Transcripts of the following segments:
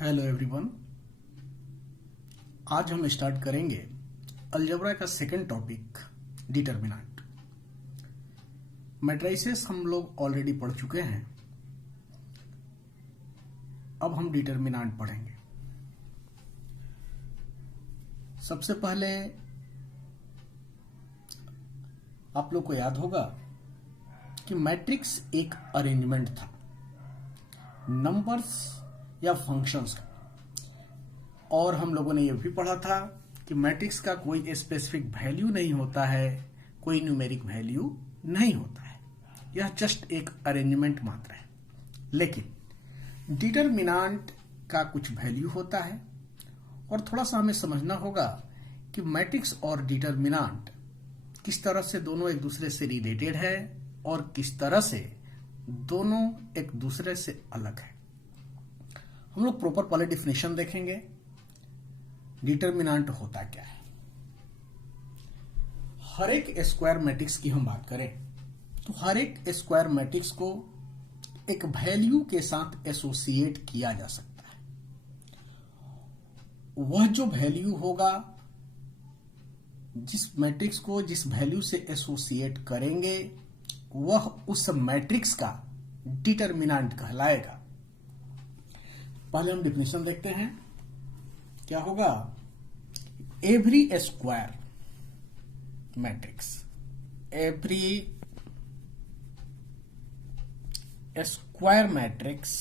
Hello everyone. आज हम start करेंगे अलजेब्रा का सेकंड टॉपिक डिटरमिनेंट। मैट्रिसेस हम लोग ऑलरेडी पढ़ चुके हैं, अब हम डिटरमिनेंट पढ़ेंगे। सबसे पहले आप लोग को याद होगा कि मैट्रिक्स एक अरेंजमेंट था नंबर्स या फंक्शंस का, और हम लोगों ने यह भी पढ़ा था कि मैट्रिक्स का कोई स्पेसिफिक वैल्यू नहीं होता है, कोई न्यूमेरिक वैल्यू नहीं होता है, यह जस्ट एक अरेंजमेंट मात्र है। लेकिन डिटरमिनेंट का कुछ वैल्यू होता है, और थोड़ा सा हमें समझना होगा कि मैट्रिक्स और डिटरमिनेंट किस तरह से दोनों एक दूसरे से रिलेटेड है और किस तरह से दोनों एक दूसरे से अलग है। हम लोग प्रॉपर पहले डिफिनेशन देखेंगे डिटरमिनेंट होता क्या है। हर एक स्क्वायर मैट्रिक्स की हम बात करें तो हर एक स्क्वायर मैट्रिक्स को एक वैल्यू के साथ एसोसिएट किया जा सकता है। वह जो वैल्यू होगा, जिस मैट्रिक्स को जिस वैल्यू से एसोसिएट करेंगे, वह उस मैट्रिक्स का डिटरमिनेंट कहलाएगा। पहले हम डिफिनेशन देखते हैं, क्या होगा। Every square matrix, every square matrix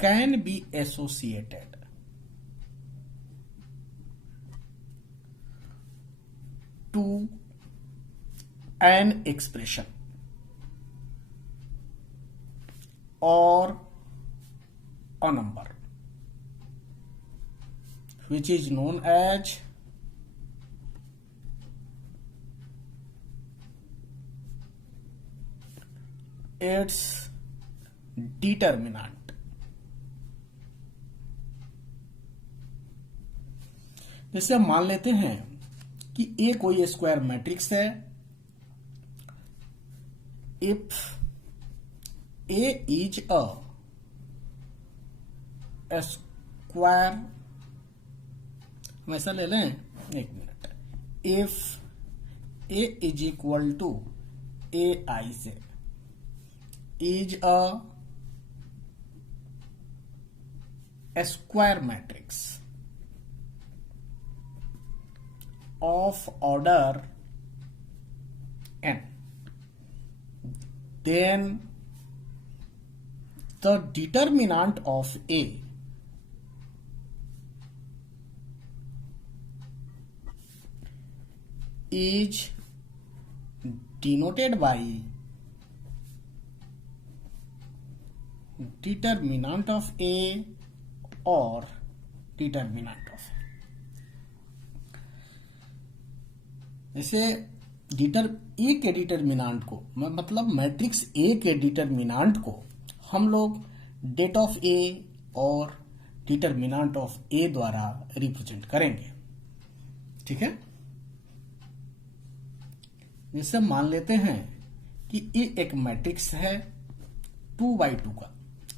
can be associated to an expression or a number which is known as its determinant। जैसे हम मान लेते हैं कि ए कोई स्क्वायर मैट्रिक्स है। If A is a square, हम ऐसा ले लें, एक minute. If A is equal to Aij is a square matrix of order n, then the determinant of A is denoted by determinant of A or determinant of A। जैसे ए के determinant को, मतलब matrix A के determinant को हम लोग date of ए और determinant of ए द्वारा रिप्रेजेंट करेंगे। ठीक है। जैसे मान लेते हैं कि ए एक मैट्रिक्स है 2x2 का,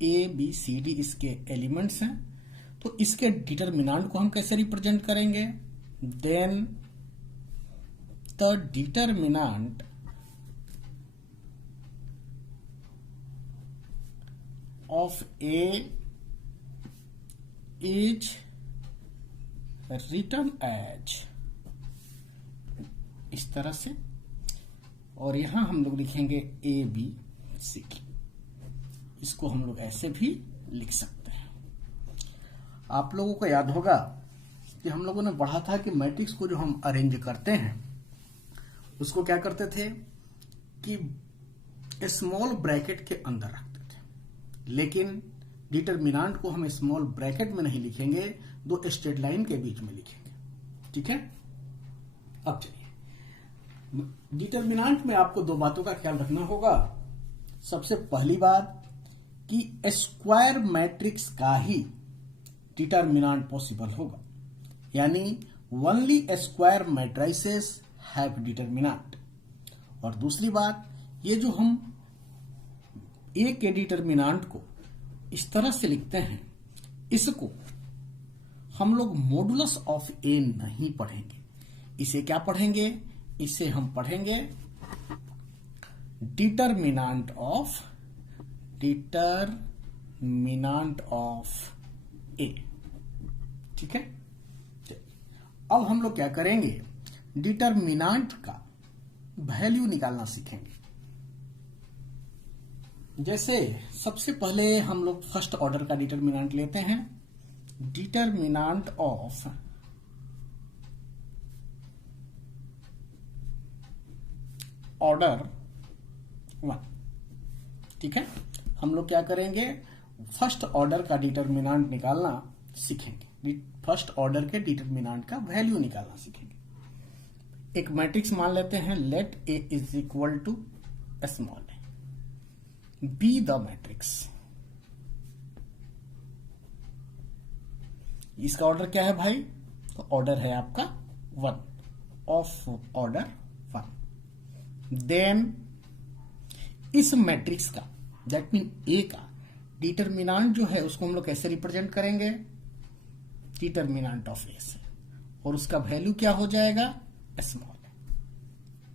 ए बी सी डी इसके एलिमेंट्स हैं, तो इसके डिटरमिनेंट को हम कैसे रिप्रेजेंट करेंगे। Then the determinant of A is written as, इस तरह से, और यहां हम लोग लिखेंगे ए बी सी डी। इसको हम लोग ऐसे भी लिख सकते हैं। आप लोगों को याद होगा कि हम लोगों ने पढ़ा था कि मैट्रिक्स को जो हम अरेंज करते हैं उसको क्या करते थे कि स्मॉल ब्रैकेट के अंदर रखते थे, लेकिन डिटरमिनेंट को हम स्मॉल ब्रैकेट में नहीं लिखेंगे, दो स्ट्रेट लाइन के बीच में लिखेंगे। ठीक है। अब चलिए, डिटरमिनेंट में आपको दो बातों का ख्याल रखना होगा। सबसे पहली बात कि स्क्वायर मैट्रिक्स का ही डिटरमिनेंट पॉसिबल होगा, यानी only square matrices have determinant. और दूसरी बात, ये जो हम ए के डिटरमिनेंट को इस तरह से लिखते हैं, इसको हम लोग मॉडुलस ऑफ ए नहीं पढ़ेंगे। इसे क्या पढ़ेंगे? इसे हम पढ़ेंगे डिटरमिनेंट ऑफ ए। ठीक है, अब हम लोग क्या करेंगे? डिटरमिनेंट का वैल्यू निकालना सीखेंगे। जैसे सबसे पहले हम लोग फर्स्ट ऑर्डर का डिटरमिनेंट लेते हैं। Determinant of order 1। ठीक है, हम लोग क्या करेंगे? फर्स्ट ऑर्डर का डिटरमिनेंट निकालना सीखेंगे। फर्स्ट ऑर्डर के डिटरमिनेंट का वैल्यू निकालना सीखेंगे। एक मैट्रिक्स मान लेते हैं, let A is equal to small A, be the matrix. इसका ऑर्डर क्या है भाई? तो ऑर्डर है आपका 1, ऑफ ऑर्डर 1। देन इस मैट्रिक्स का, दैट मीन ए का डिटरमिनेंट जो है उसको हम लोग कैसे रिप्रेजेंट करेंगे? डिटरमिनेंट ऑफ ए से, और उसका वैल्यू क्या हो जाएगा? स्मॉल है।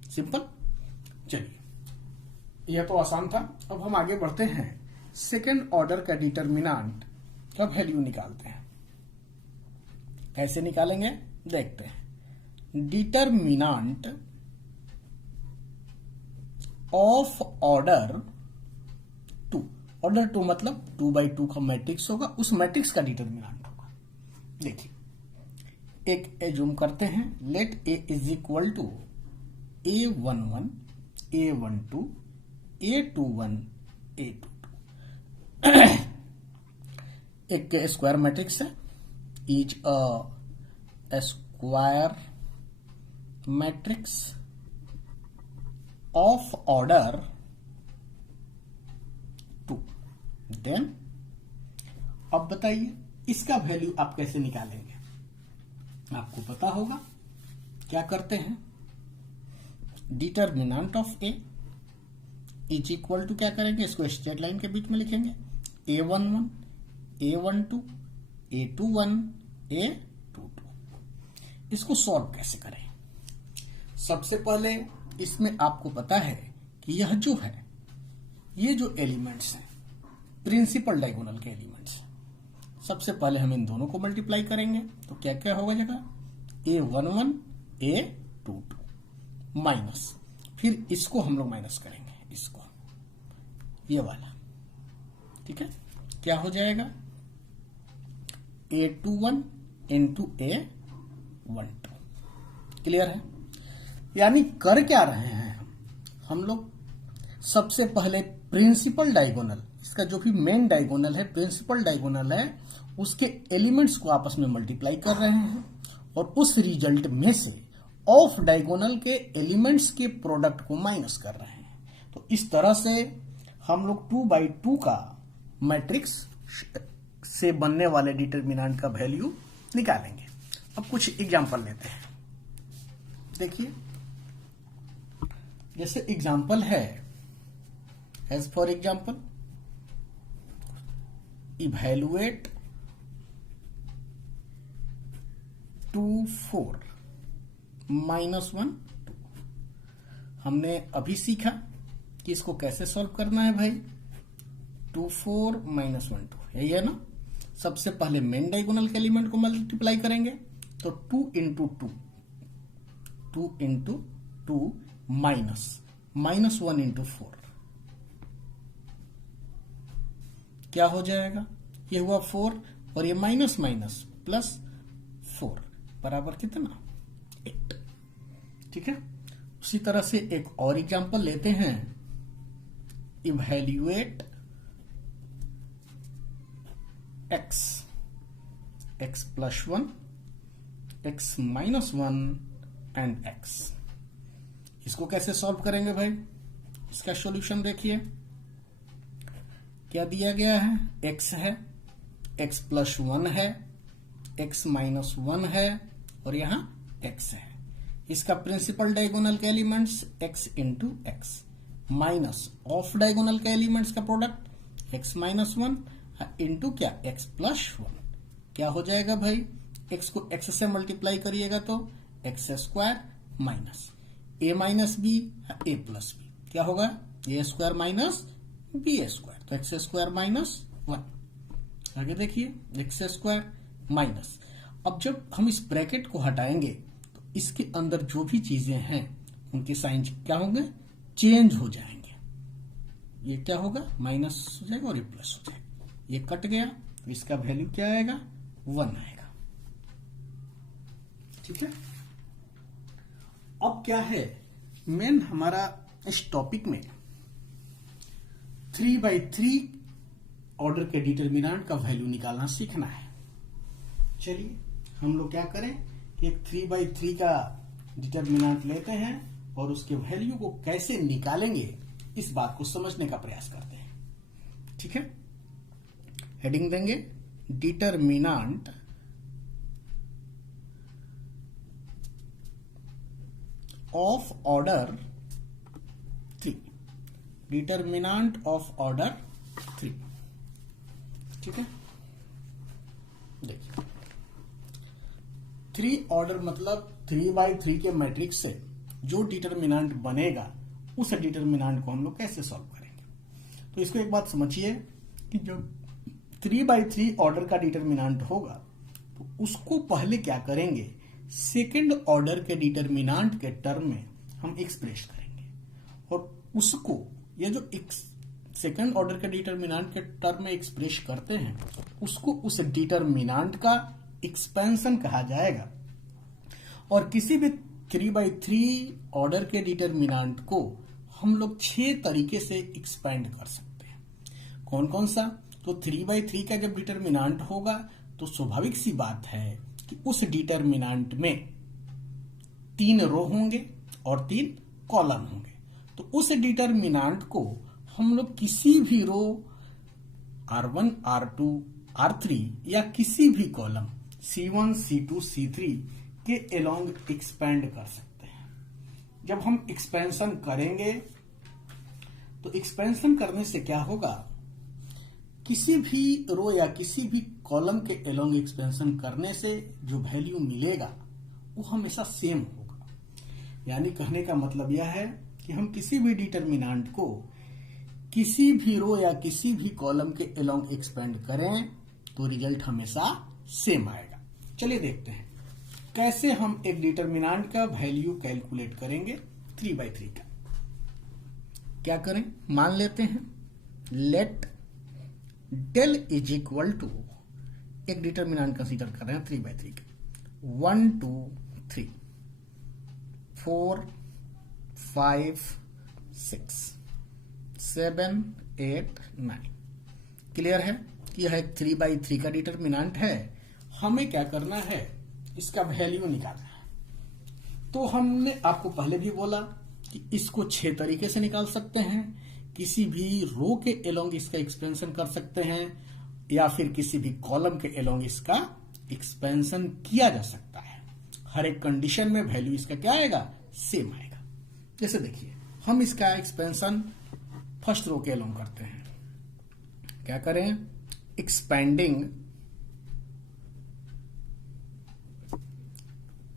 सिंपल। चलिए, यह तो आसान था। अब हम आगे बढ़ते हैं, सेकेंड ऑर्डर का डिटरमिनेंट का वैल्यू निकालते हैं। कैसे निकालेंगे देखते हैं। डिटरमिनेंट ऑफ ऑर्डर 2, ऑर्डर 2 मतलब 2/2 का मैट्रिक्स होगा, उस मैट्रिक्स का डिटरमिनेंट होगा। देखिए, एक एज्यूम करते हैं, let A is equal to A11, A12, A21, A22। एक स्क्वायर मैट्रिक्स है, is a square matrix of order 2। Then अब बताइए इसका वैल्यू आप कैसे निकालेंगे? आपको पता होगा। क्या करते हैं? Determinant of A is equal to क्या करेंगे? इसको स्ट्रेट लाइन के बीच में लिखेंगे, A11, A12, A21, A22। इसको सॉल्व कैसे करें? सबसे पहले इसमें आपको पता है कि यह जो है, ये जो एलिमेंट्स हैं प्रिंसिपल डायगोनल के एलिमेंट्स हैं। सबसे पहले हम इन दोनों को मल्टीप्लाई करेंगे, तो क्या क्या होगा जगह? A11, A22 माइनस, फिर इसको हम लोग माइनस करेंगे, इसको, ये वाला। ठीक है, क्या हो जाएगा? A21 into A12। क्लियर है? यानी कर क्या रहे हैं हम लोग? सबसे पहले प्रिंसिपल डायगोनल, इसका जो भी मेन डायगोनल है, प्रिंसिपल डायगोनल है, उसके एलिमेंट्स को आपस में मल्टीप्लाई कर रहे हैं, और उस रिजल्ट में से ऑफ डायगोनल के एलिमेंट्स के प्रोडक्ट को माइनस कर रहे हैं। तो इस तरह से हम लोग 2/2 का मैट्रिक्स से बनने वाले डिटरमिनेंट का वैल्यू निकालेंगे। अब कुछ एग्जांपल लेते हैं। देखिए, जैसे एग्जांपल है, एज फॉर एग्जांपल, इवैल्यूएट 2, 4 -1, 2। हमने अभी सीखा कि इसको कैसे सॉल्व करना है भाई। 2, 4 -1, 2, यही है ना। सबसे पहले मेन डायगोनल के एलिमेंट को मल्टीप्लाई करेंगे, तो 2 इंटू 2 माइनस -1 इंटू 4, क्या हो जाएगा? ये हुआ 4, और ये माइनस माइनस प्लस 4 बराबर कितना? 8। ठीक है, उसी तरह से एक और एग्जांपल लेते हैं। Evaluate x plus 1, x minus 1 and x। इसको कैसे सॉल्व करेंगे भाई? इसका सॉल्यूशन देखिए, क्या दिया गया है? x है, x प्लस 1 है, x माइनस 1 है, और यहां x है। इसका प्रिंसिपल डायगोनल के elements x into x minus of diagonal का एलिमेंट्स का प्रोडक्ट x माइनस 1 इंटू क्या x प्लस 1। क्या हो जाएगा भाई, x को x से मल्टीप्लाई करिएगा तो x square minus a minus B a plus B, क्या होगा a square minus B square, तो x स्क्वायर माइनस 1। आगे देखिए x स्क्वायर माइनस, अब जब हम इस ब्रैकेट को हटाएंगे तो इसके अंदर जो भी चीजें हैं उनके साइन क्या होंगे, चेंज हो जाएंगे। ये क्या होगा, माइनस हो जाएगा और ये प्लस हो जाएगा, ये कट गया तो इसका वैल्यू क्या आएगा, 1 आएगा। ठीक है, अब क्या है मेन हमारा इस टॉपिक में 3/3 ऑर्डर के डिटरमिनेंट का वैल्यू निकालना सीखना है। चलिए हम लोग क्या करें कि एक 3/3 का डिटरमिनेंट लेते हैं और उसके वैल्यू को कैसे निकालेंगे इस बात को समझने का प्रयास करते हैं। ठीक है, हेडिंग देंगे determinant of order 3, determinant of order 3। ठीक है, देखिए 3 ऑर्डर मतलब 3/3 के मैट्रिक्स से जो डिटरमिनेंट बनेगा उस डिटरमिनेंट को हम लोग कैसे सॉल्व करेंगे। तो इसको एक बात समझिए कि जब 3/3 ऑर्डर का डिटरमिनेंट होगा तो उसको पहले क्या करेंगे, सेकंड ऑर्डर के डिटरमिनेंट के टर्म में हम एक्सप्रेस करेंगे और उसको ये जो सेकंड ऑर्डर के डिटरमिनेंट के टर्म में एक्सप्रेस करते हैं उसको उस डिटरमिनेंट का एक्सपेंशन कहा जाएगा। और किसी भी 3/3 ऑर्डर के डिटरमिनेंट को हम लोग 6 तरीके से एक्सपेंड कर सकते हैं। कौन कौन सा, तो 3/3 का जब डिटरमिनेंट होगा तो स्वाभाविक सी बात है कि उस डिटरमिनेंट में 3 रो होंगे और 3 कॉलम होंगे। तो उस डिटरमिनेंट को हम लोग किसी भी रो R1, R2, R3 या किसी भी कॉलम C1, C2, C3 के अलोंग एक्सपेंड कर सकते हैं। जब हम एक्सपेंशन करेंगे तो एक्सपेंशन करने से क्या होगा, किसी भी रो या किसी भी कॉलम के अलोंग एक्सपेंशन करने से जो वैल्यू मिलेगा वो हमेशा सेम होगा। यानी कहने का मतलब यह है कि हम किसी भी डिटरमिनेंट को किसी भी रो या किसी भी कॉलम के अलोंग एक्सपेंड करें तो रिजल्ट हमेशा सेम आएगा। चलिए देखते हैं कैसे हम एक डिटरमिनेंट का वैल्यू कैलकुलेट करेंगे 3/3 का। क्या करें, मान लेते हैं let del is equal to, एक डिटरमिनेंट कंसीडर कर रहे हैं 3/3 का, 1 2 3 4 5 6 7 8 9। क्लियर है कि यह 3/3 का डिटरमिनेंट है। हमें क्या करना है, इसका वैल्यू निकालना है। तो हमने आपको पहले भी बोला कि इसको 6 तरीके से निकाल सकते हैं। किसी भी रो के अलोंग इसका एक्सपेंशन कर सकते हैं या फिर किसी भी कॉलम के अलोंग इसका एक्सपेंशन किया जा सकता है। हर एक कंडीशन में वैल्यू इसका क्या आएगा, सेम आएगा। जैसे देखिए हम इसका एक्सपेंशन फर्स्ट रो के अलोंग करते हैं। क्या करें, एक्सपेंडिंग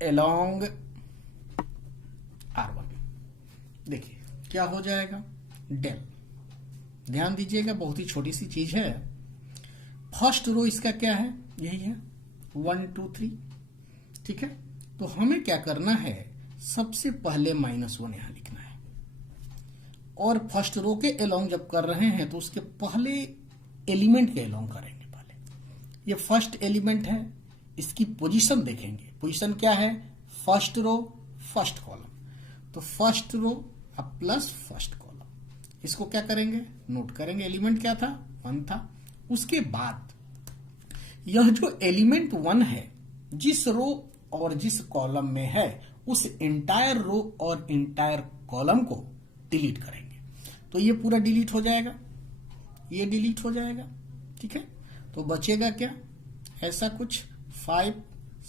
अलोंग R1। देखिए क्या हो जाएगा, डेल, ध्यान दीजिएगा बहुत ही छोटी सी चीज है। फर्स्ट रो इसका क्या है, यही है 1 2 3। ठीक है, तो हमें क्या करना है, सबसे पहले -1 यहां लिखना है और फर्स्ट रो के अलोंग जब कर रहे हैं तो उसके पहले एलिमेंट के अलोंग करेंगे। पहले ये फर्स्ट एलिमेंट है, इसकी पोजीशन देखेंगे। पोजीशन क्या है, फर्स्ट रो फर्स्ट कॉलम, तो फर्स्ट रो अब प्लस फर्स्ट कॉलम। इसको क्या करेंगे, नोट करेंगे। एलिमेंट क्या था, 1 था। उसके बाद यह जो एलिमेंट 1 है जिस रो और जिस कॉलम में है उस इंटायर रो और इंटायर कॉलम को डिलीट करेंगे। तो ये पूरा डिलीट हो जाएगा, ये डिलीट हो जाएगा। ठीक है, तो बचेगा क्या, ऐसा कुछ 5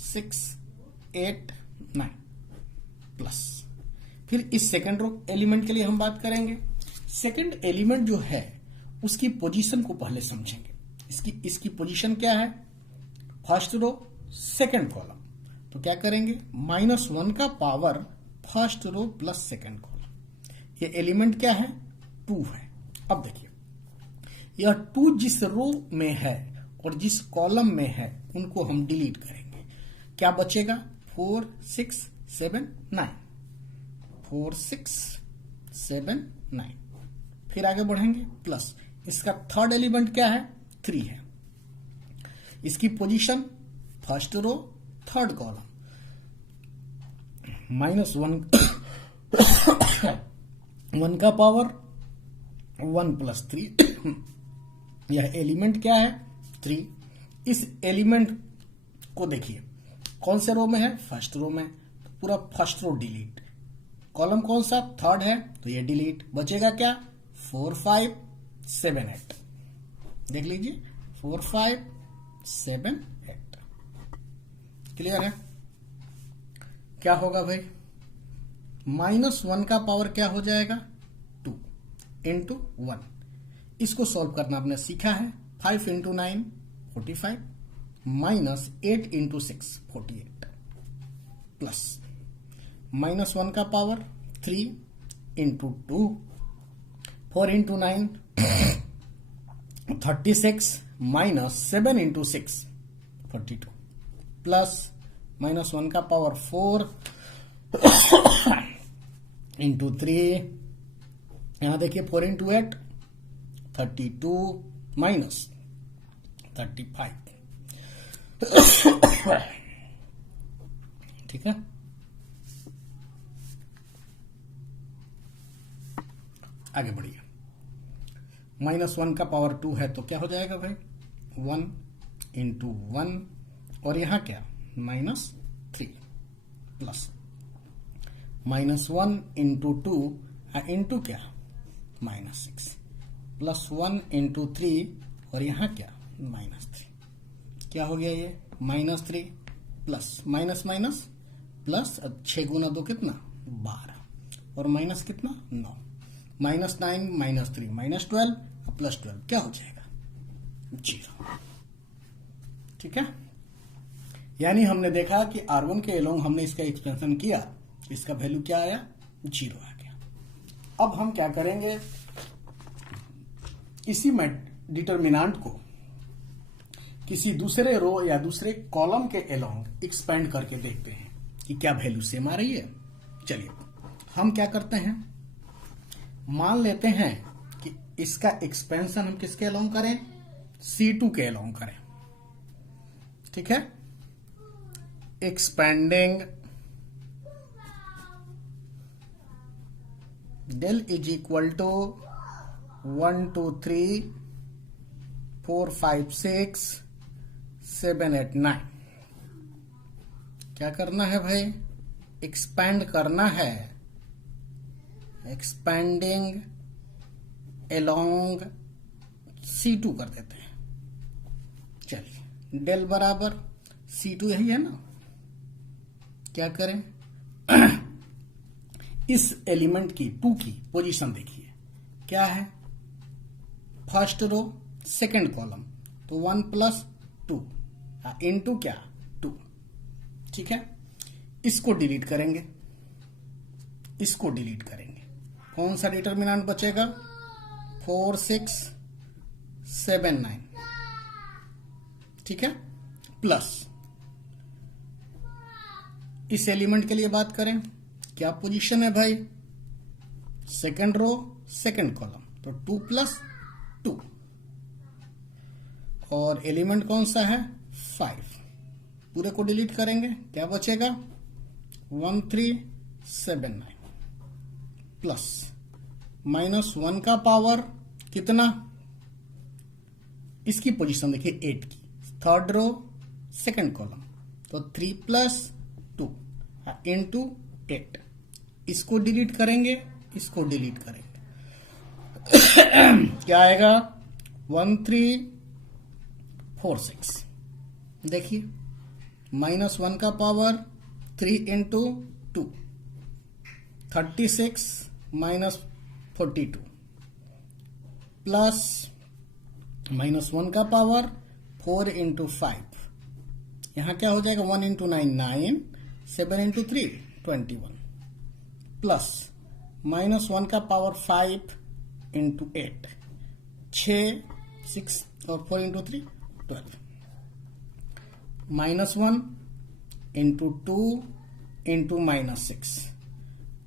6 8 9 प्लस। फिर इस सेकंड रो एलिमेंट के लिए हम बात करेंगे। सेकंड एलिमेंट जो है उसकी पोजीशन को पहले समझेंगे। इसकी पोजीशन क्या है? First row second column. तो क्या करेंगे? -1 का power first row plus second column. ये एलिमेंट क्या है? 2 है। अब देखिए, यह 2 जिस रो में है और जिस कॉलम में है उनको हम डिलीट करेंगे। क्या बचेगा? 4 6 7 9, 4 6 7 9। फिर आगे बढ़ेंगे प्लस, इसका थर्ड एलिमेंट क्या है? 3 है। इसकी position first row third column. -1 का पावर 1 + 3। यह एलिमेंट क्या है? 3। इस एलिमेंट को देखिए कौन से रो में है? फर्स्ट रो में। तो पूरा फर्स्ट रो डिलीट। कॉलम कौन सा? थर्ड है, तो ये डिलीट। बचेगा क्या? 4 5 7 8। देख लीजिए, 4 5 7 8। क्लियर है? क्या होगा भाई? -1 का पावर क्या हो जाएगा? 2 × 1। इसको सॉल्व करना आपने सीखा है। 5 × 9 45, -8 × 6 48, प्लस -1 का पावर 3 × 2, 4 × 9 36, -7 × 6 42, प्लस -1 का पावर 4 × 3, यहां देखिए 4 × 8 32, -35। ठीक है? आगे बढ़िए। -1 का पावर 2 है तो क्या हो जाएगा भाई? 1 × 1, और यहां क्या? -3, प्लस -1 × 2 इंटू क्या? -6, प्लस 1 × 3, और यहां क्या? -3। क्या हो गया ये? -3 प्लस माइनस माइनस प्लस, 6 × 2 कितना? 12, और माइनस कितना? 9, -9 -3 -12 प्लस 12 क्या हो जाएगा? 0। ठीक है? यानी हमने देखा कि R1 के एलोंग हमने इसका एक्सपेंशन किया, इसका वैल्यू क्या आया? 0 आ गया। अब हम क्या करेंगे? इसी डिटर्मिनेंट को किसी दूसरे रो या दूसरे कॉलम के एलोंग एक्सपेंड करके देखते हैं कि क्या वैल्यू सेम आ रही है। चलिए हम क्या करते हैं, मान लेते हैं कि इसका एक्सपेंशन हम किसके एलोंग करें? C2 के एलोंग करें। ठीक है? Expanding del is equal to 1 2 3 4 5 6 7 8 9। क्या करना है भाई? एक्सपेंड करना है। एक्सपेंडिंग अलोंग C2 कर देते हैं। चलिए, डेल बराबर C2 यही है ना। क्या करें? इस एलिमेंट की 2 की पोजीशन देखिए, क्या है? फर्स्ट रो सेकंड कॉलम, तो 1 + 2 इंटू क्या? 2। ठीक है? इसको डिलीट करेंगे, इसको डिलीट करेंगे। कौन सा डिटर्मिनेंट बचेगा? 4 6 7 9। ठीक है? प्लस इस एलिमेंट के लिए बात करें, क्या पोजीशन है भाई? सेकंड रो सेकंड कॉलम, तो 2 + 2, और एलिमेंट कौन सा है? 5। पूरे को डिलीट करेंगे, क्या बचेगा? 1 3 7 9, प्लस -1 का पावर कितना? इसकी पोजीशन देखिए 8 की, थर्ड रो सेकंड कॉलम, तो 3 + 2 इंटू 8। इसको डिलीट करेंगे, इसको डिलीट करेंगे। क्या आएगा? 1 3 4 6। देखिए, -1 का पावर 3 × 2 36 - 42, प्लस -1 का पावर 4 इंटू 5, यहां क्या हो जाएगा 1 इंटू 9 9, 7 इंटू 3 21, प्लस -1 का पावर 5 इंटू 8 6 6 और 4 into 3 12, -1 into 2 into -6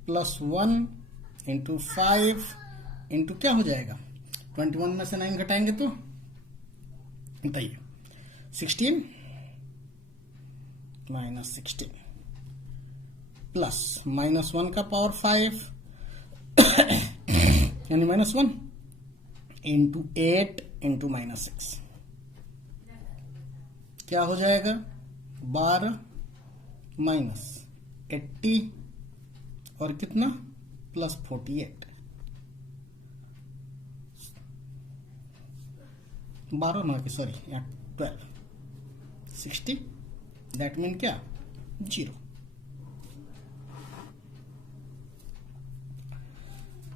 plus 1 into 5 into क्या हो जाएगा 21 में से 9 घटाएंगे तो बताइए 16 -16 प्लस -1 का पावर 5 यानी -1 इंटू 8 इंटू -6 क्या हो जाएगा 12 -80 और कितना प्लस 48, 12 ना कि सॉरी 12 60, दैट मीन क्या 0।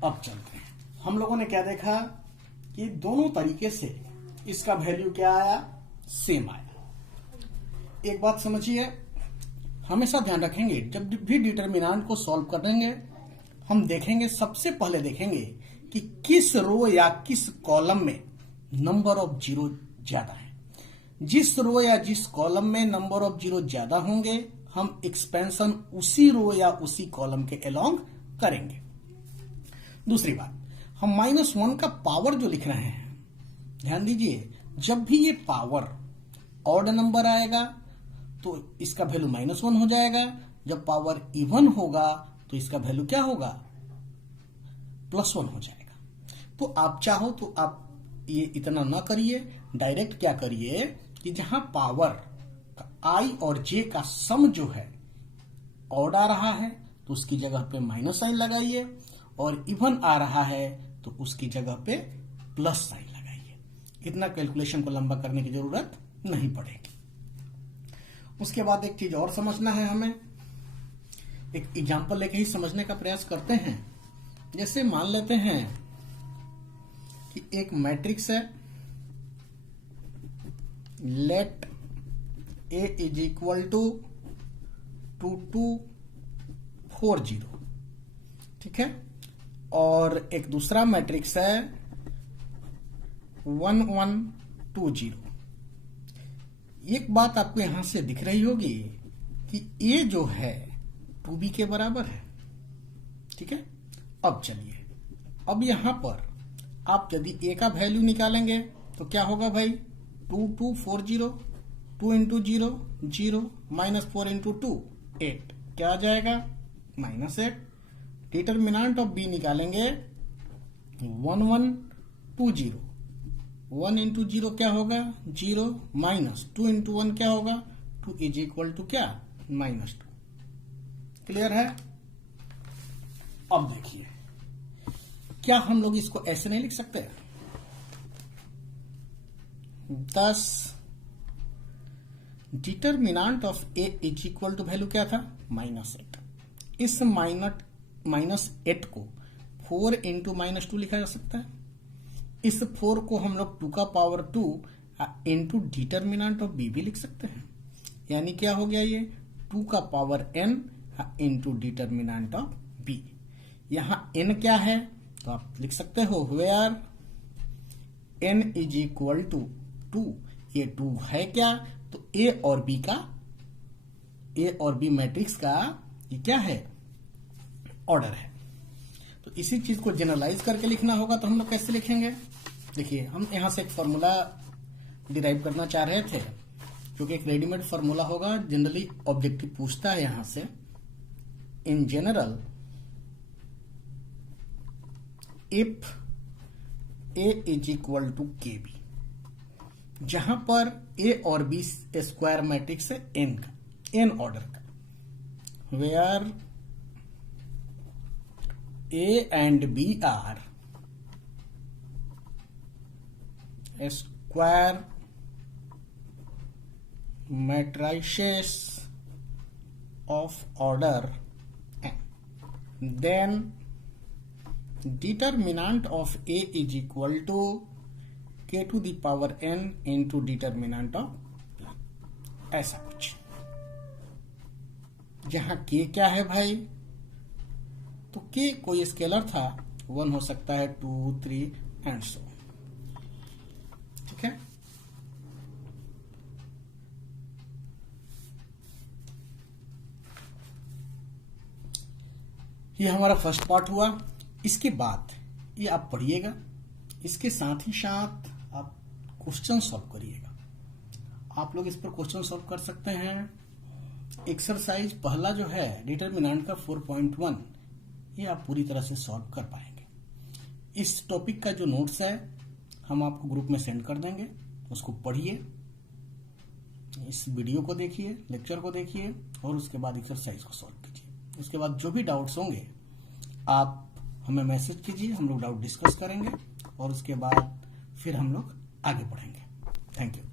अब चलते हैं, हम लोगों ने क्या देखा कि दोनों तरीके से इसका वैल्यू क्या आया, सेम आया। एक बात समझिए, हमेशा ध्यान रखेंगे जब भी डिटरमिनेंट को सॉल्व करेंगे हम देखेंगे, सबसे पहले देखेंगे कि किस रो या किस कॉलम में नंबर ऑफ जीरो ज्यादा है। जिस रो या जिस कॉलम में नंबर ऑफ जीरो ज्यादा होंगे हम एक्सपेंशन उसी रो या उसी कॉलम के अलोंग करेंगे। दूसरी बात, हम -1 का पावर जो लिख रहे हैं, ध्यान दीजिए, जब भी ये पावर ऑड नंबर आएगा तो इसका वैल्यू -1 हो जाएगा, जब पावर इवन होगा तो इसका वैल्यू क्या होगा +1 हो जाएगा। तो आप चाहो तो आप ये इतना ना करिए, डायरेक्ट क्या करिए कि जहां पावर i और j का सम जो है ऑड आ रहा है तो उसकी जगह पे माइनस साइन लगाइए, और इवन आ रहा है तो उसकी जगह पे प्लस साइन लगाइए। इतना कैलकुलेशन को लंबा करने की जरूरत नहीं पड़ेगी। उसके बाद एक चीज और समझना है हमें, एक एग्जांपल लेके ही समझने का प्रयास करते हैं। जैसे मान लेते हैं कि एक मैट्रिक्स है, let A is equal to 2 2 4 0, ठीक है, और एक दूसरा मैट्रिक्स है 1 1 2 0। एक बात आपको यहां से दिख रही होगी कि A जो है 2B के बराबर है, ठीक है। अब चलिए, अब यहां पर आप यदि A का वैल्यू निकालेंगे तो क्या होगा भाई 2 2 4 0, 2 इंटू 0 0, -4 इंटू 2 8, क्या आ जाएगा -8। डिटरमिनेंट ऑफ B निकालेंगे 1 1 2 0, 1 इंटू 0 क्या होगा 0, -2 इंटू 1 क्या होगा 2 इज इक्वल टू क्या -2। क्लियर है। अब देखिए, क्या हम लोग इसको ऐसे नहीं लिख सकते, 10 determinant of A is equal to value क्या था -8। इस -8 को 4 इंटू -2 लिखा जा सकता है। इस 4 को हम लोग 2 का power 2 into determinant of B भी लिख सकते हैं। यानी क्या हो गया, ये 2 का power n into determinant of B। यहां n क्या है तो आप लिख सकते हो where n is equal to 2। ये 2 है क्या, तो A और B मैट्रिक्स का ये क्या है ऑर्डर है। तो इसी चीज को जनरलाइज करके लिखना होगा, तो हम लोग कैसे लिखेंगे। देखिए, हम यहां से एक फॉर्मूला डिराइव करना चाह रहे थे, क्योंकि एक रेडीमेड फॉर्मूला होगा। जनरली ऑब्जेक्टिव पूछता है यहां से, in general if A is equal to KB, जहां पर A और B स्क्वायर मैट्रिक्स है n का, n ऑर्डर का, where A and B are square matrices of order n, then determinant of a is equal to k to the power n into determinant of p, ऐसा कुछ। जहां k क्या है भाई, तो k कोई स्केलर था, 1 हो सकता है, 2, 3 एंड सो। ठीक है, ये हमारा फर्स्ट पार्ट हुआ। इसके बाद ये आप पढ़िएगा, इसके साथ ही साथ आप क्वेश्चन सॉल्व करिएगा। आप लोग इस पर क्वेश्चन सॉल्व कर सकते हैं। एक्सरसाइज पहला जो है डिटर्मिनेंट का 4.1, ये आप पूरी तरह से सॉल्व कर पाएंगे। इस टॉपिक का जो नोट्स है हम आपको ग्रुप में सेंड कर देंगे, उसको पढ़िए, इस वीडियो को देखिए, लेक्चर को देखिए और उसके बाद एक्सरसाइज को सॉल्व कीजिए। उसके बाद जो भी डाउट्स होंगे आप हमें मैसेज कीजिए, हम लोग डाउट डिस्कस करेंगे और उसके बाद फिर हम लोग आगे बढ़ेंगे। Thank you.